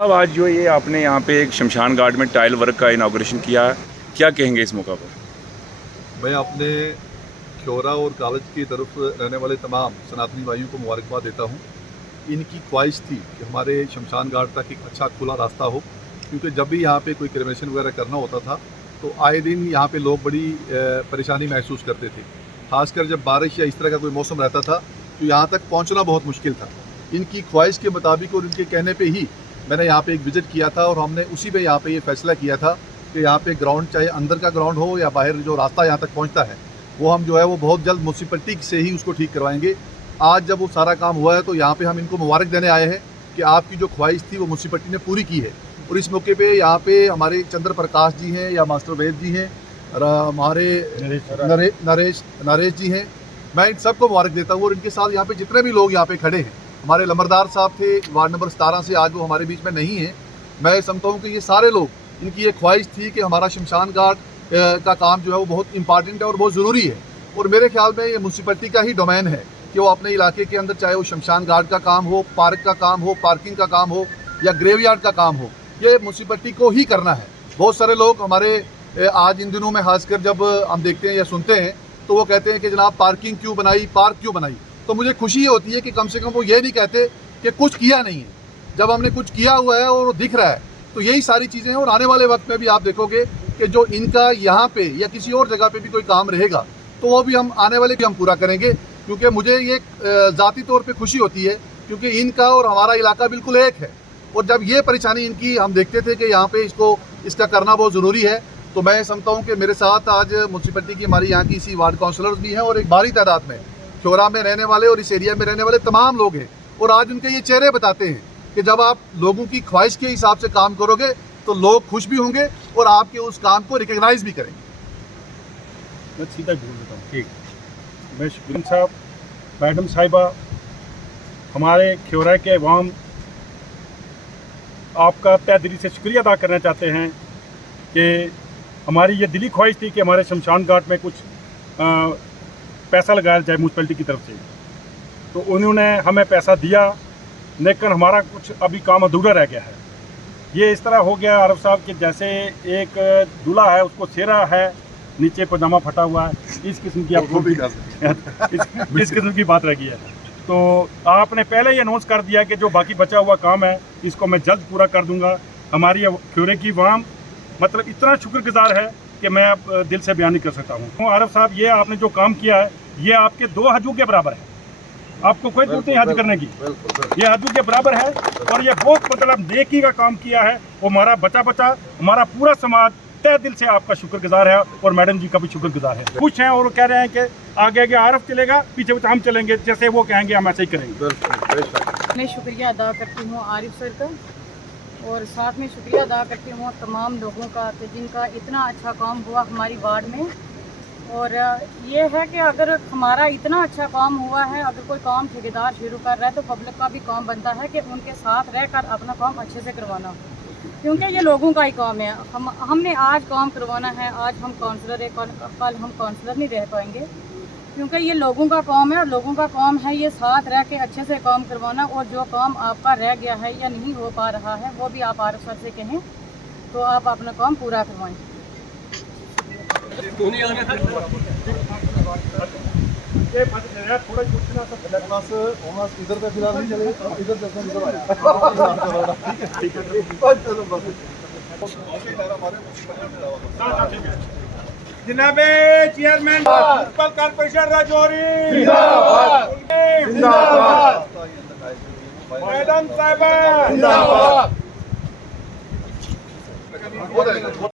अब आज जो ये आपने यहाँ पे एक शमशान घाट में टाइल वर्क का इनाग्रेशन किया, क्या कहेंगे इस मौका पर? मैं अपने ख्योरा और कॉलेज की तरफ रहने वाले तमाम सनातनी भाइयों को मुबारकबाद देता हूँ। इनकी ख्वाहिश थी कि हमारे शमशान घाट तक एक अच्छा खुला रास्ता हो, क्योंकि जब भी यहाँ पे कोई क्रिमेशन वगैरह करना होता था तो आए दिन यहाँ पे लोग बड़ी परेशानी महसूस करते थे। खासकर जब बारिश या इस तरह का कोई मौसम रहता था तो यहाँ तक पहुँचना बहुत मुश्किल था। इनकी ख्वाहिश के मुताबिक और इनके कहने पर ही मैंने यहाँ पे एक विज़िट किया था और हमने उसी पे यहाँ पे ये फैसला किया था कि यहाँ पे ग्राउंड, चाहे अंदर का ग्राउंड हो या बाहर जो रास्ता यहाँ तक पहुँचता है, वो हम जो है वो बहुत जल्द म्यूनसिपैलिटी से ही उसको ठीक करवाएंगे। आज जब वो सारा काम हुआ है तो यहाँ पे हम इनको मुबारक देने आए हैं कि आपकी जो ख्वाहिश थी वो म्यूनसिपैलिटी ने पूरी की है। और इस मौके पे यहाँ पे हमारे चंद्र प्रकाश जी हैं या मास्टर वेद जी हैं और हमारे नरेश जी हैं, मैं इन सबको मुबारक देता हूँ। और इनके साथ यहाँ पे जितने भी लोग यहाँ पे खड़े हैं, हमारे लंबरदार साहब थे वार्ड नंबर 17 से, आज वो हमारे बीच में नहीं है। मैं समझता हूँ कि ये सारे लोग, इनकी एक ख्वाहिश थी कि हमारा शमशान घाट का काम जो है वो बहुत इंपॉर्टेंट है और बहुत ज़रूरी है। और मेरे ख्याल में ये म्यूनसिपैलिटी का ही डोमेन है कि वो अपने इलाके के अंदर, चाहे वो शमशान घाट का काम हो, पार्क का काम हो, पार्किंग का काम हो या ग्रेवयार्ड का काम हो, ये म्यूनसिपैलिटी को ही करना है। बहुत सारे लोग हमारे आज इन दिनों में खासकर जब हम देखते हैं या सुनते हैं तो वो कहते हैं कि जनाब पार्किंग क्यों बनाई, पार्क क्यों बनाई। तो मुझे खुशी होती है कि कम से कम वो ये नहीं कहते कि कुछ किया नहीं है। जब हमने कुछ किया हुआ है और दिख रहा है तो यही सारी चीज़ें हैं। और आने वाले वक्त में भी आप देखोगे कि जो इनका यहाँ पे या किसी और जगह पे भी कोई काम रहेगा तो वो भी हम आने वाले भी हम पूरा करेंगे। क्योंकि मुझे ये ज़ाती तौर पे खुशी होती है क्योंकि इनका और हमारा इलाका बिल्कुल एक है। और जब ये परेशानी इनकी हम देखते थे कि यहाँ पे इसका करना बहुत ज़रूरी है, तो मैं समझता हूँ कि मेरे साथ आज म्यूनसिपैलिटी की हमारी यहाँ की इसी वार्ड काउंसलर्स भी हैं और एक भारी तादाद में ख्योरा में रहने वाले और इस एरिया में रहने वाले तमाम लोग हैं। और आज उनके ये चेहरे बताते हैं कि जब आप लोगों की ख्वाहिश के हिसाब से काम करोगे तो लोग खुश भी होंगे और आपके उस काम को रिकग्नाइज भी करेंगे। मैं सीधा बोल देता हूँ। ठीक, मैं शुक्रिया साहब, मैडम साहिबा, हमारे ख्योरा के अवाम आपका तहे दिली से शुक्रिया अदा करना चाहते हैं कि हमारी ये दिली ख्वाहिश थी कि हमारे शमशान घाट में कुछ पैसा लगाया जाए म्यूनसिपैलिटी की तरफ से। तो उन्होंने हमें पैसा दिया, लेकिन हमारा कुछ अभी काम अधूरा रह गया है। ये इस तरह हो गया आरफ साहब कि जैसे एक दूल्हा है, उसको सेहरा है, नीचे पजामा फटा हुआ है, इस किस्म की आपको भी इस किस्म की बात रह गई है। तो आपने पहले ही अनाउंस कर दिया कि जो बाकी बचा हुआ काम है इसको मैं जल्द पूरा कर दूंगा। हमारी ख्योरे की अवाम मतलब इतना शुक्रगुजार है कि मैं अब दिल से बयान नहीं कर सकता हूँ। आरफ साहब, ये आपने जो काम किया है ये आपके 2 हजों के बराबर है। आपको कोई जरूरत नहीं हज करने की, ये हजों के बराबर है। और ये बहुत मतलब नेकी का काम किया है। वो हमारा बचा हमारा पूरा समाज तहे दिल से आपका शुक्रगुजार है और मैडम जी का भी शुक्रगुजार है। खुश हैं और कह रहे हैं कि आगे आरफ चलेगा, पीछे हम चलेंगे, जैसे वो कहेंगे हम ऐसे ही करेंगे। मैं शुक्रिया अदा करती हूँ आरिफ सर का, और साथ में शुक्रिया अदा करती हूँ तमाम लोगों का कि जिनका इतना अच्छा काम हुआ हमारी वार्ड में। और ये है कि अगर हमारा इतना अच्छा काम हुआ है, अगर कोई काम ठेकेदार शुरू कर रहा है तो पब्लिक का भी काम बनता है कि उनके साथ रहकर अपना काम अच्छे से करवाना, क्योंकि ये लोगों का ही काम है। हमने आज काम करवाना है, आज हम काउंसलर है, कल हम काउंसलर नहीं रह पाएंगे, क्योंकि ये लोगों का काम है। और लोगों का काम है ये साथ रह के अच्छे से काम करवाना। और जो काम आपका रह गया है या नहीं हो पा रहा है वो भी आप आरफ सर से कहें तो आप अपना काम पूरा करवाएं। जनाबे chairman municipal corporation Rajouri, madam साहिबा।